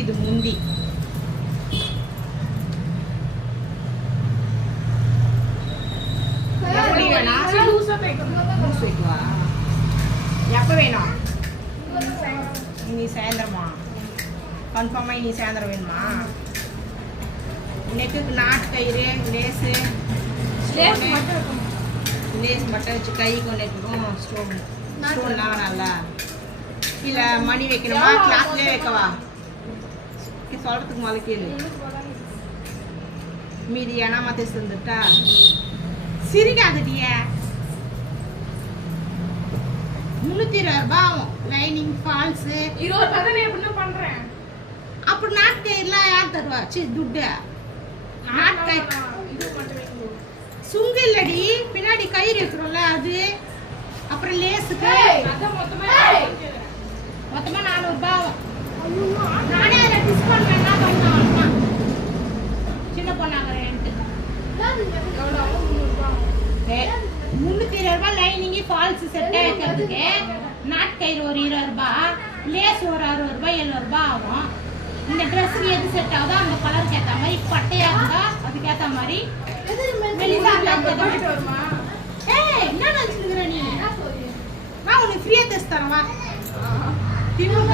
இது முந்தி. எப்படி வேணும்? லூஸ் வைக்கவா? எப்போ வேணும்? இனி சாயந்தரமா? கன்ஃபார்மா இனி சாயந்தரம் வேணுமா? நெக்குக்கு நாட்டு கயிறு, லேஸு, லேஸ் மட்டும் வச்சு கைக்கும் நெக்குக்கும் ஸ்டோன்லாம் வேணாம்ல. இல்லை மணி வைக்கணுமா? கிளாத்லேயே வைக்கவா? சொல்கிறதுக்கு மேலே கேளு. மீதி ஏனாமா தேசி தந்துட்டா சிரிக்காதடிய. 320 ரூபாய் ஆகும். லைனிங் ஃபால்ஸு 20 ரூபாய் தான் எப்படி பண்றேன். அப்புறம் நாட்டு கயிறுலாம் யார் தருவா? துட்டு நாட்டு கயிறு சுங்கு இல்லடி, பின்னாடி கயிறு வைக்கிறோம்ல அது. அப்புறம் லேஸுக்கு மொத்தமாக 400 ரூபாய் ஆகும். நானே அதை டிஸ்கவுண்ட் என்ன பண்ணேன் சின்ன பொண்ணாகிறேன்ட்டு. 320 ரூபாய் லைனிங்கு ஃபால்ஸு செட்டாக வைக்கிறதுக்கு. நாட்டு கயிறு ஒரு 20 ரூபாய், லேஸ் ஒரு 60 ரூபாய் 70 ரூபாய் ஆகும். இந்த ட்ரெஸ்ஸுக்கு எது செட் ஆகுதோ அந்த கலருக்கு ஏற்ற மாதிரி, பட்டையாக இருந்தால் அதுக்கேற்ற மாதிரி என்ன நினச்சிருக்கிற நீ? நான் உனக்கு ஃப்ரீயாக தைச்சு தரேன் வா. திமுக